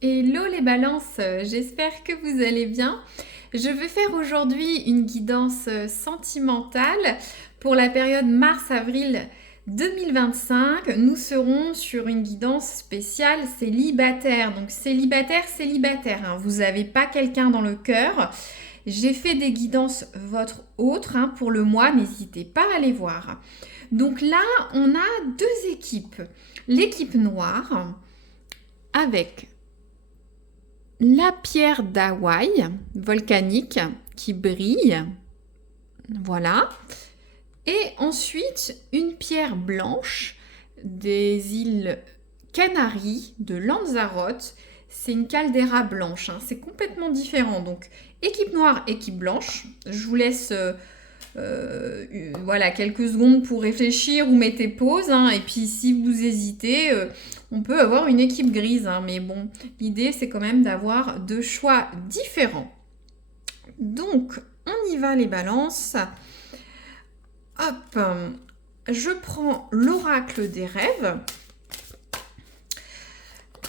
Hello les balances, j'espère que vous allez bien. Je vais faire aujourd'hui une guidance sentimentale pour la période mars-avril 2025. Nous serons sur une guidance spéciale célibataire. Donc célibataire, célibataire, hein. Vous n'avez pas quelqu'un dans le cœur. J'ai fait des guidances votre autre pour le mois, n'hésitez pas à les voir. Donc là, on a deux équipes. L'équipe noire avec la pierre d'Hawaï volcanique qui brille, voilà. Et ensuite une pierre blanche des îles Canaries de Lanzarote. C'est une caldeira blanche, hein. C'est complètement différent. Donc équipe noire, équipe blanche. Je vous laisse voilà, quelques secondes pour réfléchir ou mettez pause, hein. Et puis si vous hésitez, on peut avoir une équipe grise, hein. Mais bon, l'idée c'est quand même d'avoir deux choix différents. Donc on y va les balances. Hop, je prends l'oracle des rêves.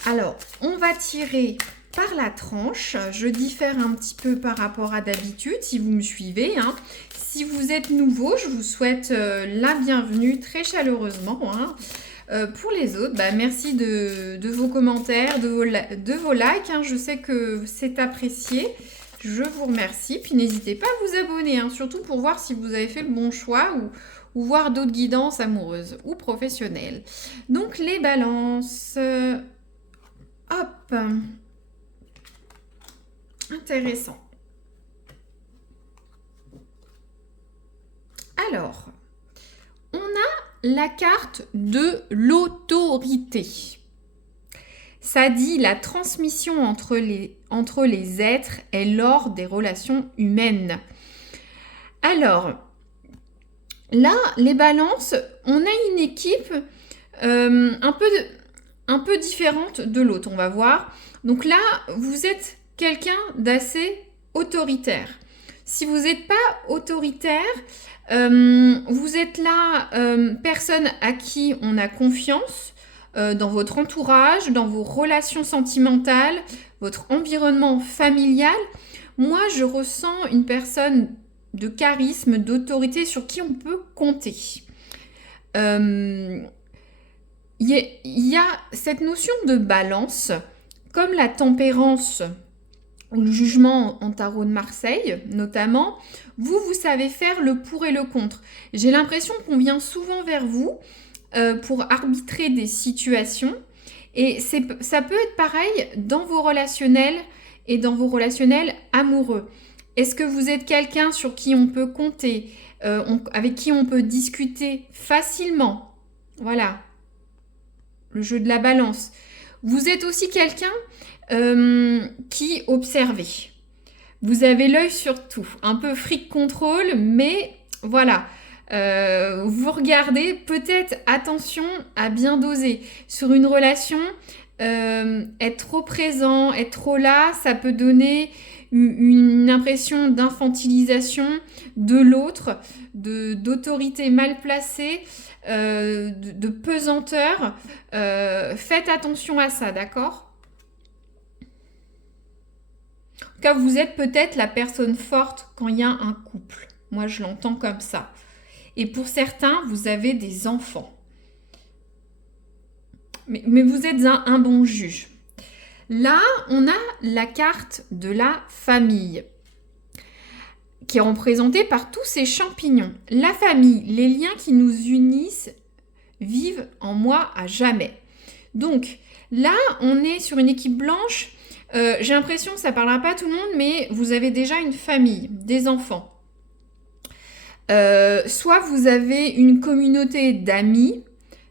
Alors, on va tirer par la tranche. Je diffère un petit peu par rapport à d'habitude, si vous me suivez, hein. Si vous êtes nouveau, je vous souhaite la bienvenue très chaleureusement, hein. Pour les autres, merci de vos commentaires, de vos likes, hein. Je sais que c'est apprécié. Je vous remercie. Puis n'hésitez pas à vous abonner, hein, surtout pour voir si vous avez fait le bon choix ou voir d'autres guidances amoureuses ou professionnelles. Donc les balances. Hop. Intéressant. Alors, on a la carte de l'autorité. Ça dit la transmission entre les êtres est l'or des relations humaines. Alors, là, les balances, on a une équipe un peu différente de l'autre, on va voir. Donc là, vous êtes quelqu'un d'assez autoritaire. Si vous n'êtes pas autoritaire, vous êtes là, personne à qui on a confiance dans votre entourage, dans vos relations sentimentales, votre environnement familial. Moi, je ressens une personne de charisme, d'autorité sur qui on peut compter. Il y a cette notion de balance, comme la tempérance ou le jugement en tarot de Marseille, notamment, vous savez faire le pour et le contre. J'ai l'impression qu'on vient souvent vers vous pour arbitrer des situations. Et ça peut être pareil dans vos relationnels et dans vos relationnels amoureux. Est-ce que vous êtes quelqu'un sur qui on peut compter, avec qui on peut discuter facilement? Voilà, le jeu de la balance. Vous êtes aussi quelqu'un qui observez. Vous avez l'œil sur tout. Un peu freak control, mais voilà. Vous regardez, peut-être attention à bien doser. Sur une relation, être trop présent, être trop là, ça peut donner une impression d'infantilisation de l'autre, d'autorité mal placée, de pesanteur. Faites attention à ça, d'accord ? En tout cas, vous êtes peut-être la personne forte quand il y a un couple. Moi, je l'entends comme ça. Et pour certains, vous avez des enfants. Mais vous êtes un bon juge. Là, on a la carte de la famille, qui est représentée par tous ces champignons. La famille, les liens qui nous unissent, vivent en moi à jamais. Donc, là, on est sur une équipe blanche. J'ai l'impression que ça ne parlera pas à tout le monde, mais vous avez déjà une famille, des enfants. Soit vous avez une communauté d'amis,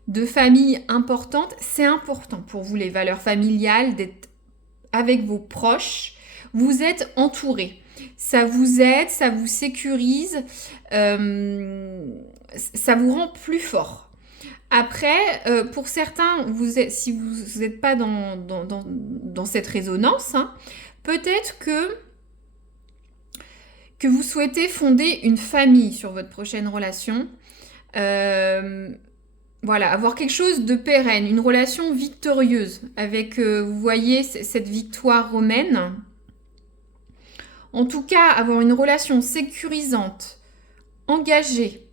de familles importantes. C'est important pour vous, les valeurs familiales, d'être avec vos proches. Vous êtes entouré. Ça vous aide, ça vous sécurise, ça vous rend plus fort. Après, pour certains, si vous n'êtes pas dans cette résonance, peut-être que vous souhaitez fonder une famille sur votre prochaine relation. voilà, avoir quelque chose de pérenne, une relation victorieuse avec, vous voyez, cette victoire romaine. En tout cas, avoir une relation sécurisante, engagée.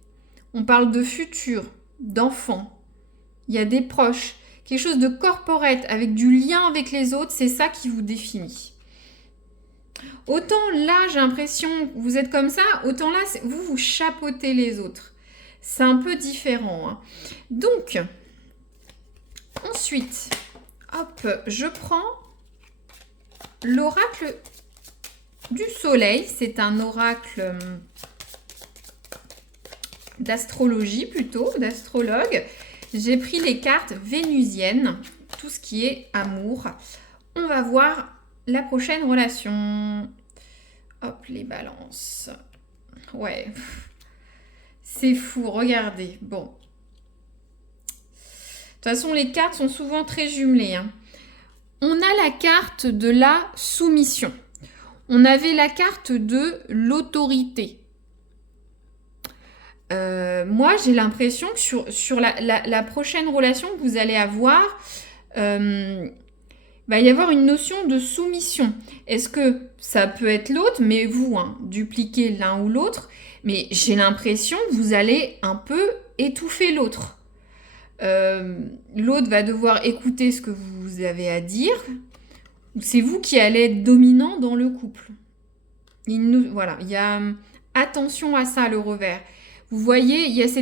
On parle de futur, d'enfant. Il y a des proches. Quelque chose de corporate avec du lien avec les autres, c'est ça qui vous définit. Autant là, j'ai l'impression que vous êtes comme ça, autant là, vous chapeautez les autres. C'est un peu différent, hein. Donc, ensuite, hop, je prends l'oracle du soleil. C'est un oracle d'astrologie plutôt, d'astrologue. J'ai pris les cartes vénusiennes, tout ce qui est amour. On va voir la prochaine relation. Hop, les balances. Ouais, c'est fou, regardez. Bon. De toute façon, les cartes sont souvent très jumelées, hein. On a la carte de la soumission. On avait la carte de l'autorité. Moi, j'ai l'impression que sur la prochaine relation que vous allez avoir, va y avoir une notion de soumission. Est-ce que ça peut être l'autre, mais vous, hein, dupliquer l'un ou l'autre, mais j'ai l'impression que vous allez un peu étouffer l'autre. L'autre va devoir écouter ce que vous avez à dire, ou c'est vous qui allez être dominant dans le couple. Voilà, il y a attention à ça, le revers. Vous voyez, il y a ce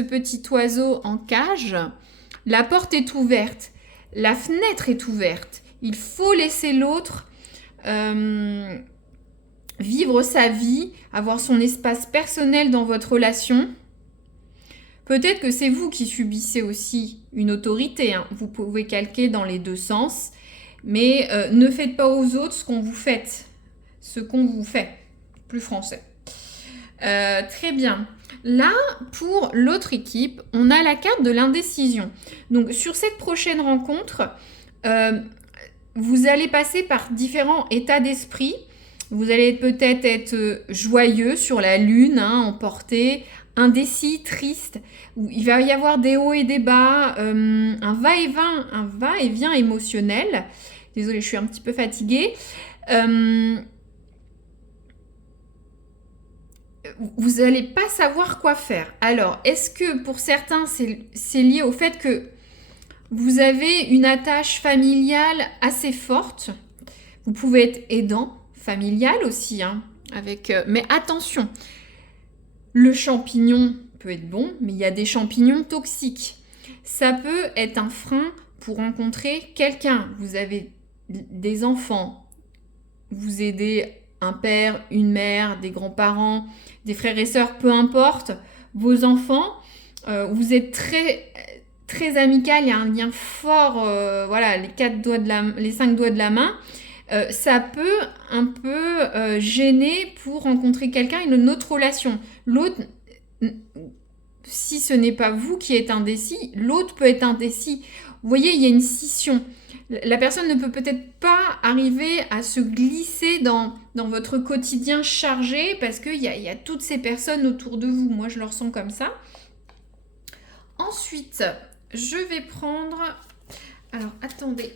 petit oiseau en cage. La porte est ouverte. La fenêtre est ouverte. Il faut laisser l'autre vivre sa vie, avoir son espace personnel dans votre relation. Peut-être que c'est vous qui subissez aussi une autorité, hein. Vous pouvez calquer dans les deux sens. Mais ne faites pas aux autres ce qu'on vous fait. Ce qu'on vous fait. Plus français. Très bien. Là, pour l'autre équipe, on a la carte de l'indécision. Donc, sur cette prochaine rencontre, vous allez passer par différents états d'esprit. Vous allez peut-être être joyeux sur la lune, hein, emporté, indécis, triste. Il va y avoir des hauts et des bas, un va-et-vient émotionnel. Désolée, je suis un petit peu fatiguée. Vous n'allez pas savoir quoi faire. Alors, est-ce que pour certains, c'est lié au fait que vous avez une attache familiale assez forte? Vous pouvez être aidant familial aussi, hein, mais attention, le champignon peut être bon, mais il y a des champignons toxiques. Ça peut être un frein pour rencontrer quelqu'un. Vous avez des enfants, vous aidez un père, une mère, des grands-parents, des frères et sœurs, peu importe, vos enfants, vous êtes très, très amical, il y a un lien fort, voilà, les 5 doigts de la main. Ça peut un peu gêner pour rencontrer quelqu'un, une autre relation. L'autre, si ce n'est pas vous qui êtes indécis, l'autre peut être indécis. Vous voyez, il y a une scission. La personne ne peut peut-être pas arriver à se glisser dans votre quotidien chargé parce qu'il y a toutes ces personnes autour de vous. Moi, je le ressens comme ça. Ensuite, je vais prendre... Alors, attendez.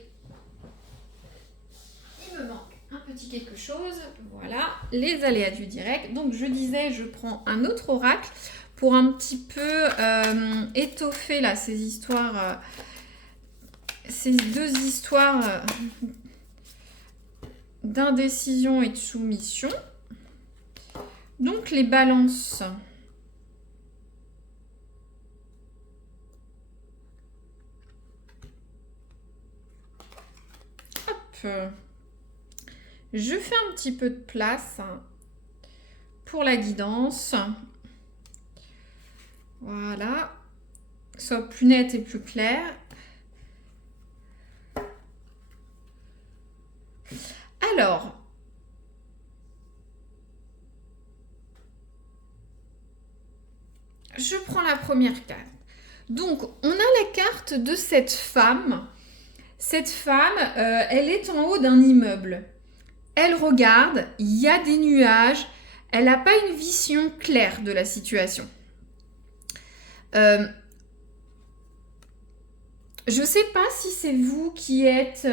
Il me manque un petit quelque chose. Voilà, les aléas du direct. Donc, je disais, je prends un autre oracle pour un petit peu étoffer là, ces histoires... ces deux histoires d'indécision et de soumission. Donc les balances. Hop. Je fais un petit peu de place pour la guidance. Voilà. Soit plus net et plus clair. Alors, je prends la première carte. Donc, on a la carte de cette femme. Cette femme, elle est en haut d'un immeuble. Elle regarde, il y a des nuages. Elle n'a pas une vision claire de la situation. Je sais pas si c'est vous qui êtes...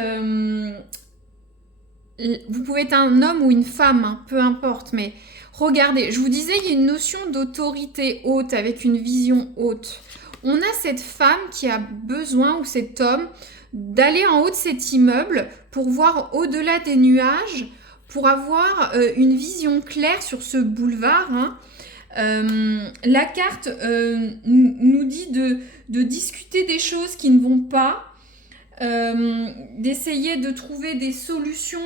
vous pouvez être un homme ou une femme, hein, peu importe, mais regardez, je vous disais, il y a une notion d'autorité haute avec une vision haute. On a cette femme qui a besoin, ou cet homme, d'aller en haut de cet immeuble pour voir au-delà des nuages, pour avoir une vision claire sur ce boulevard, hein. La carte nous dit de discuter des choses qui ne vont pas, d'essayer de trouver des solutions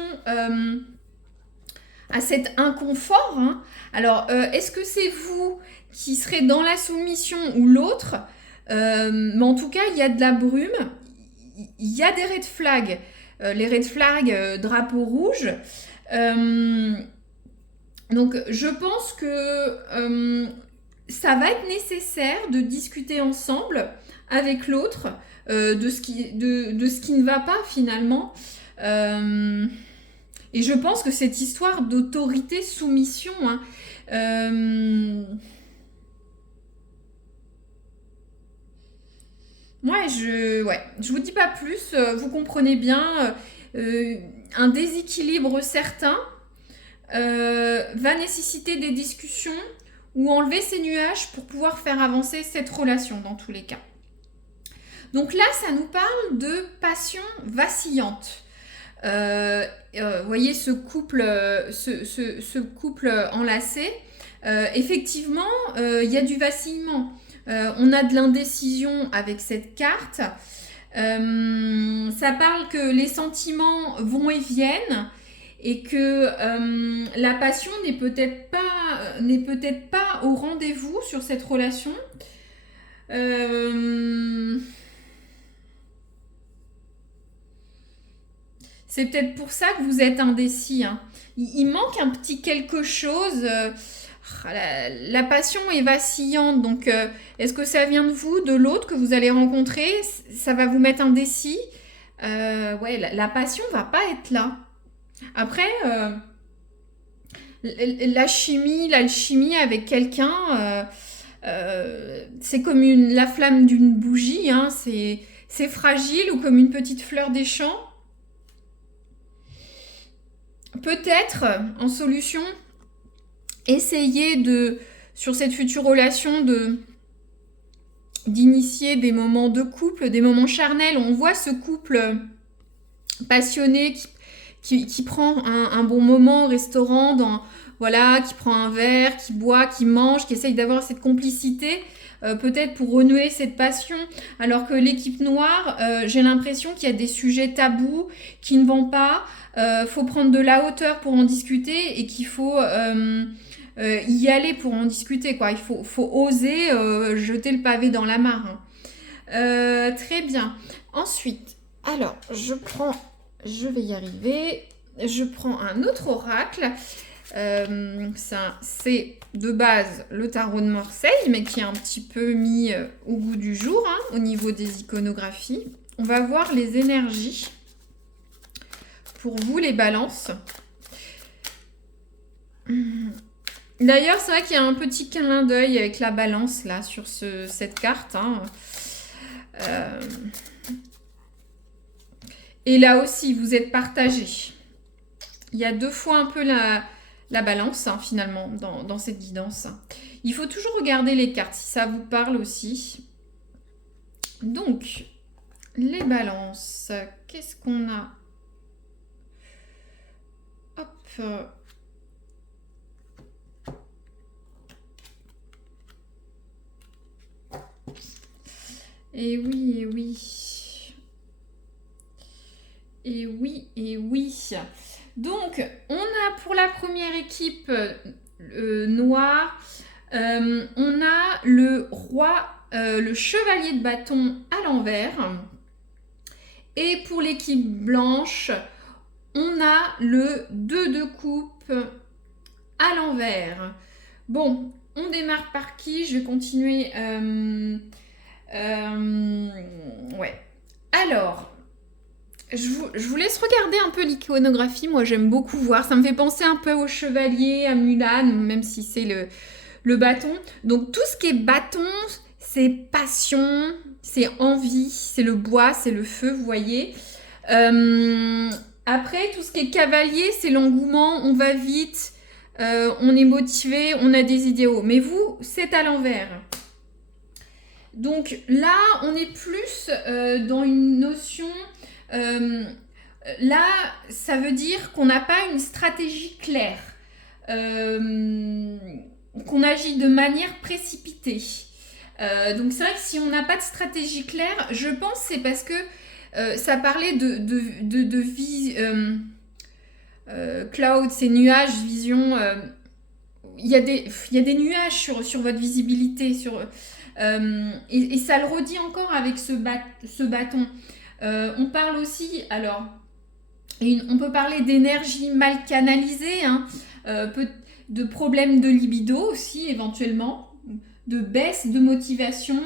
à cet inconfort, hein. Alors, est-ce que c'est vous qui serez dans la soumission ou l'autre? Mais en tout cas, il y a de la brume, il y a des red flags. Les red flags, drapeau rouge. Donc, je pense que ça va être nécessaire de discuter ensemble avec l'autre de ce qui ne va pas finalement. Et je pense que cette histoire d'autorité-soumission, hein, je vous dis pas plus, vous comprenez bien, un déséquilibre certain va nécessiter des discussions ou enlever ces nuages pour pouvoir faire avancer cette relation dans tous les cas. Donc là, ça nous parle de passion vacillante. Vous voyez ce couple enlacé. Effectivement, il y a du vacillement. On a de l'indécision avec cette carte. Ça parle que les sentiments vont et viennent et que la passion n'est peut-être pas au rendez-vous sur cette relation. C'est peut-être pour ça que vous êtes indécis, hein. Il manque un petit quelque chose. La passion est vacillante, donc est-ce que ça vient de vous, de l'autre que vous allez rencontrer? Ça va vous mettre indécis. Ouais, la passion va pas être là. Après, l'alchimie avec quelqu'un, c'est comme la flamme d'une bougie, hein. C'est fragile ou comme une petite fleur des champs. Peut-être, en solution, essayer sur cette future relation, d'initier des moments de couple, des moments charnels. On voit ce couple passionné qui prend un bon moment au restaurant, qui prend un verre, qui boit, qui mange, qui essaye d'avoir cette complicité, peut-être pour renouer cette passion. Alors que l'équipe noire, j'ai l'impression qu'il y a des sujets tabous qui ne vont pas. Faut prendre de la hauteur pour en discuter et qu'il faut y aller pour en discuter, quoi. Il faut oser jeter le pavé dans la mare, hein. Très bien. Ensuite, alors, je vais y arriver. Je prends un autre oracle. C'est de base le tarot de Marseille, mais qui est un petit peu mis au goût du jour, hein, au niveau des iconographies. On va voir les énergies pour vous, les balances. D'ailleurs, c'est vrai qu'il y a un petit clin d'œil avec la balance là sur cette carte, hein. Et là aussi, vous êtes partagés. Il y a 2 fois un peu la balance, hein, finalement, dans cette guidance. Il faut toujours regarder les cartes, si ça vous parle aussi. Donc, les balances, qu'est-ce qu'on a? Hop. Et oui, et oui. Et oui, et oui. Donc, on a pour la première équipe noire, on a le roi, le chevalier de bâton à l'envers. Et pour l'équipe blanche, on a le 2 de coupe à l'envers. Bon, on démarre par qui? Je vais continuer. Ouais. Alors, je vous laisse regarder un peu l'iconographie. Moi, j'aime beaucoup voir. Ça me fait penser un peu au chevalier, à Mulan, même si c'est le bâton. Donc, tout ce qui est bâton, c'est passion, c'est envie, c'est le bois, c'est le feu, vous voyez. Après, tout ce qui est cavalier, c'est l'engouement, on va vite, on est motivé, on a des idéaux. Mais vous, c'est à l'envers. Donc là, on est plus dans une notion... là, ça veut dire qu'on n'a pas une stratégie claire, qu'on agit de manière précipitée. Donc c'est vrai que si on n'a pas de stratégie claire, je pense que c'est parce que ça parlait de cloud, c'est nuages, vision. Il y a des nuages sur votre visibilité. Et ça le redit encore avec ce bâton. On parle aussi, alors, on peut parler d'énergie mal canalisée, hein, de problèmes de libido aussi éventuellement, de baisse de motivation,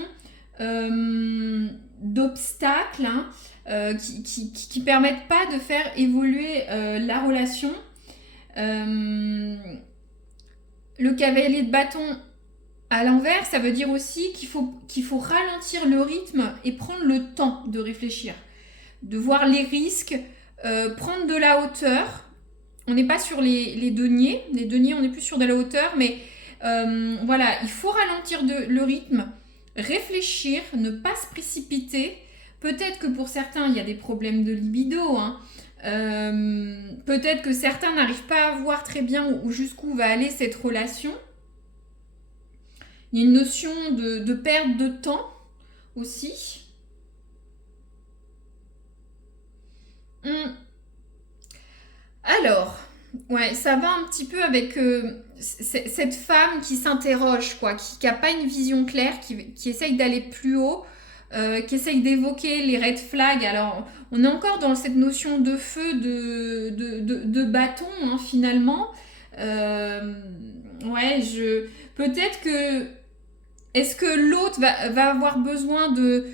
d'obstacles, hein, qui permettent pas de faire évoluer la relation. Le cavalier de bâton à l'envers, ça veut dire aussi qu'il faut ralentir le rythme et prendre le temps de réfléchir, de voir les risques, prendre de la hauteur. On n'est pas sur les deniers. Les deniers, on est plus sur de la hauteur, mais voilà, il faut ralentir le rythme, réfléchir, ne pas se précipiter. Peut-être que pour certains, il y a des problèmes de libido, hein. Peut-être que certains n'arrivent pas à voir très bien jusqu'où va aller cette relation. Il y a une notion de perte de temps aussi. Alors, ouais, ça va un petit peu avec cette femme qui s'interroge, quoi, qui n'a pas une vision claire, qui essaye d'aller plus haut, qui essaye d'évoquer les red flags. Alors, on est encore dans cette notion de feu, de bâton, hein, finalement. Ouais, peut-être que... Est-ce que l'autre va avoir besoin de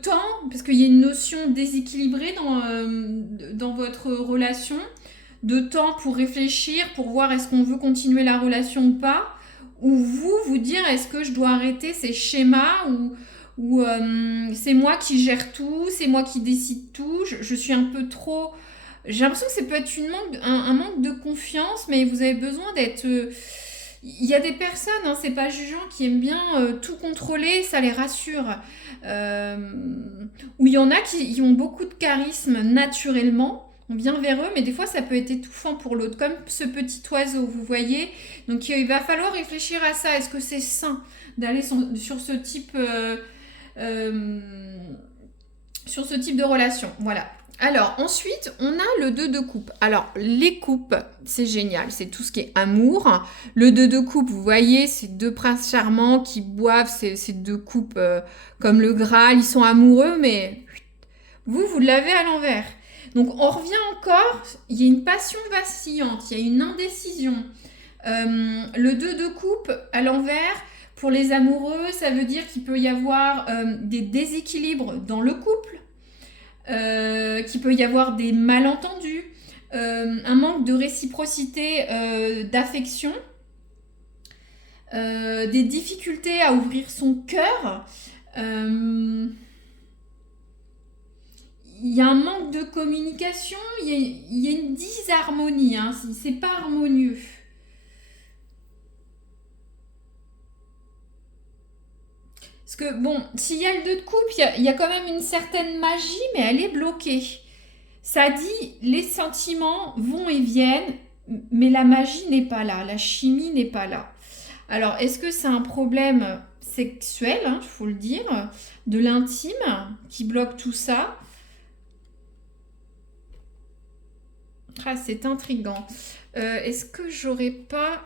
temps, parce qu'il y a une notion déséquilibrée dans votre relation, de temps pour réfléchir, pour voir est-ce qu'on veut continuer la relation ou pas, ou vous dire est-ce que je dois arrêter ces schémas, ou c'est moi qui gère tout, c'est moi qui décide tout, je suis un peu trop... J'ai l'impression que ça peut être un manque de confiance, mais vous avez besoin d'être... Il y a des personnes, hein, c'est pas jugeant, qui aiment bien tout contrôler, ça les rassure. Ou il y en a qui ont beaucoup de charisme naturellement, on vient vers eux, mais des fois ça peut être étouffant pour l'autre, comme ce petit oiseau, vous voyez. Donc il va falloir réfléchir à ça. Est-ce que c'est sain d'aller sur ce type de relation? Voilà. Alors, ensuite, on a le 2 de coupe. Alors, les coupes, c'est génial. C'est tout ce qui est amour. Le 2 de coupe, vous voyez, c'est deux princes charmants qui boivent ces deux coupes comme le Graal. Ils sont amoureux, mais vous l'avez à l'envers. Donc, on revient encore. Il y a une passion vacillante. Il y a une indécision. Le 2 de coupe à l'envers, pour les amoureux, ça veut dire qu'il peut y avoir des déséquilibres dans le couple. Qu'il peut y avoir des malentendus, un manque de réciprocité, d'affection, des difficultés à ouvrir son cœur. Il y a un manque de communication, il y a une disharmonie, hein, c'est pas harmonieux. Parce que, bon, s'il y a le 2 de coupe, il y a quand même une certaine magie, mais elle est bloquée. Ça dit, les sentiments vont et viennent, mais la magie n'est pas là, la chimie n'est pas là. Alors, est-ce que c'est un problème sexuel, il faut le dire, de l'intime, qui bloque tout ça? Ah, c'est intriguant. Est-ce que j'aurais pas...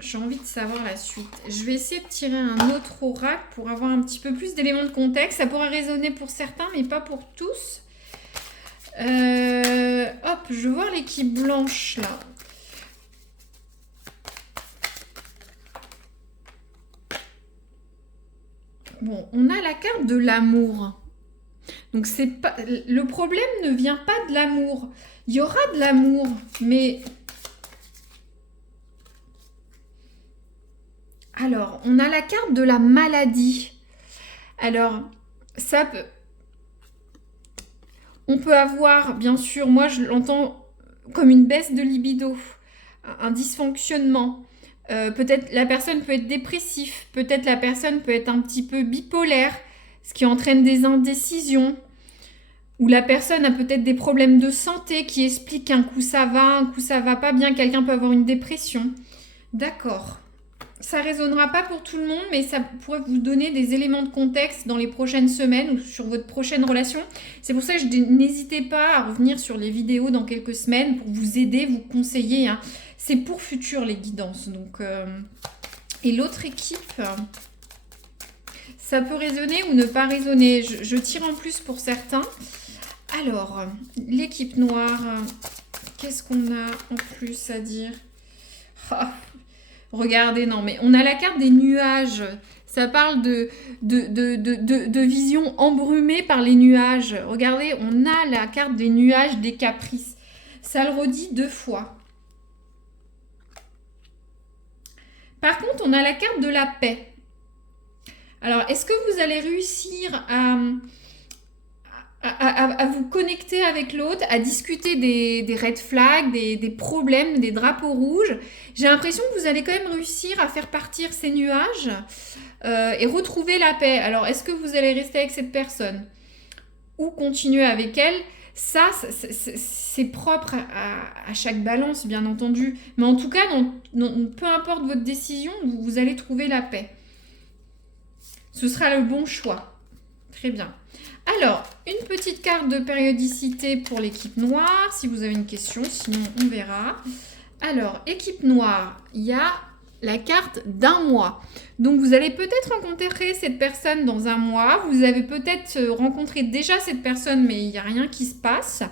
J'ai envie de savoir la suite. Je vais essayer de tirer un autre oracle pour avoir un petit peu plus d'éléments de contexte. Ça pourrait résonner pour certains, mais pas pour tous. Hop, je veux voir l'équipe blanche, là. Bon, on a la carte de l'amour. Donc, c'est pas... le problème ne vient pas de l'amour. Il y aura de l'amour, mais... Alors, on a la carte de la maladie. Alors, ça peut... On peut avoir, bien sûr, moi je l'entends comme une baisse de libido, un dysfonctionnement. Peut-être la personne peut être dépressive, peut-être la personne peut être un petit peu bipolaire, ce qui entraîne des indécisions. Ou la personne a peut-être des problèmes de santé qui expliquent qu'un coup ça va, un coup ça va pas bien. Quelqu'un peut avoir une dépression. D'accord. Ça résonnera pas pour tout le monde, mais ça pourrait vous donner des éléments de contexte dans les prochaines semaines ou sur votre prochaine relation. C'est pour ça que n'hésitez pas à revenir sur les vidéos dans quelques semaines pour vous aider, vous conseiller, hein. C'est pour futur les guidances. Donc, et l'autre équipe, ça peut résonner ou ne pas résonner. Je tire en plus pour certains. Alors, l'équipe noire, qu'est-ce qu'on a en plus à dire? Regardez, non, mais on a la carte des nuages. Ça parle de vision embrumée par les nuages. Regardez, on a la carte des nuages, des caprices. Ça le redit 2 fois. Par contre, on a la carte de la paix. Alors, est-ce que vous allez réussir à vous connecter avec l'autre, à discuter des red flags, des problèmes, des drapeaux rouges? J'ai l'impression que vous allez quand même réussir à faire partir ces nuages et retrouver la paix. Alors, est-ce que vous allez rester avec cette personne ou continuer avec elle? Ça, c'est propre à chaque balance, bien entendu. Mais en tout cas, peu importe votre décision, vous allez trouver la paix. Ce sera le bon choix. Très bien. Alors, une petite carte de périodicité pour l'équipe noire, si vous avez une question, sinon on verra. Alors, équipe noire, il y a la carte d'un mois. Donc, vous allez peut-être rencontrer cette personne dans un mois. Vous avez peut-être rencontré déjà cette personne, mais il n'y a rien qui se passe.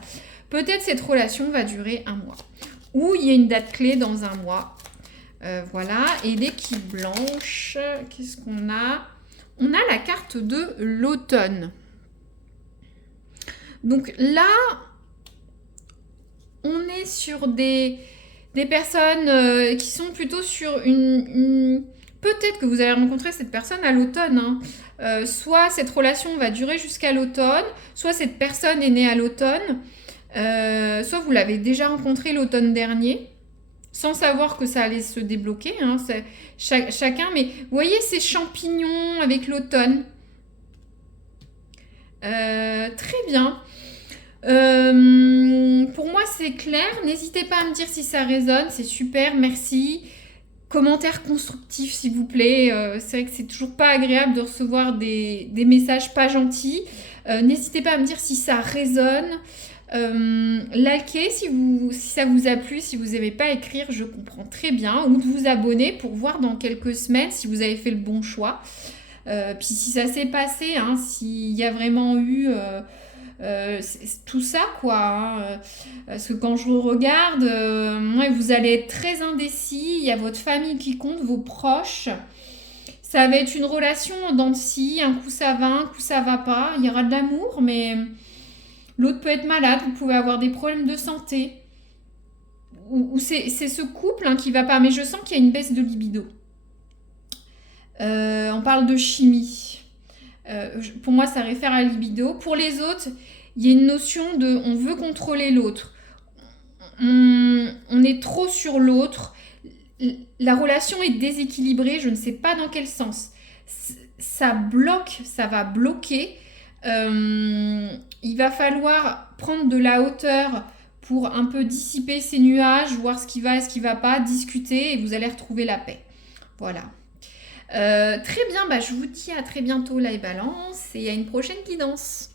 Peut-être cette relation va durer un mois. Ou il y a une date clé dans un mois. Voilà. Et l'équipe blanche, qu'est-ce qu'on a? On a la carte de l'automne. Donc là, on est sur des personnes qui sont plutôt sur une... Peut-être que vous allez rencontrer cette personne à l'automne, hein. Soit cette relation va durer jusqu'à l'automne, soit cette personne est née à l'automne, soit vous l'avez déjà rencontré l'automne dernier, sans savoir que ça allait se débloquer, hein. Chacun, mais vous voyez ces champignons avec l'automne. Très bien. Pour moi, c'est clair. N'hésitez pas à me dire si ça résonne. C'est super, merci. Commentaires constructifs, s'il vous plaît. C'est vrai que c'est toujours pas agréable de recevoir des messages pas gentils. N'hésitez pas à me dire si ça résonne. Likez si ça vous a plu. Si vous n'aimez pas écrire, je comprends très bien. Ou de vous abonner pour voir dans quelques semaines si vous avez fait le bon choix. Puis si ça s'est passé, hein, s'il y a vraiment eu tout ça, quoi, hein, parce que quand je regarde, vous allez être très indécis, il y a votre famille qui compte, vos proches. Ça va être une relation en dents de scie, un coup ça va, un coup ça va pas. Il y aura de l'amour, mais l'autre peut être malade, vous pouvez avoir des problèmes de santé. Ou c'est ce couple, hein, qui va pas, mais je sens qu'il y a une baisse de libido. On parle de chimie. Pour moi, ça réfère à la libido. Pour les autres, il y a une notion de on veut contrôler l'autre. On est trop sur l'autre. La relation est déséquilibrée, je ne sais pas dans quel sens. Ça bloque, ça va bloquer. Il va falloir prendre de la hauteur pour un peu dissiper ces nuages, voir ce qui va et ce qui ne va pas, discuter et vous allez retrouver la paix. Voilà. Très bien, je vous dis à très bientôt les balances et à une prochaine guidance.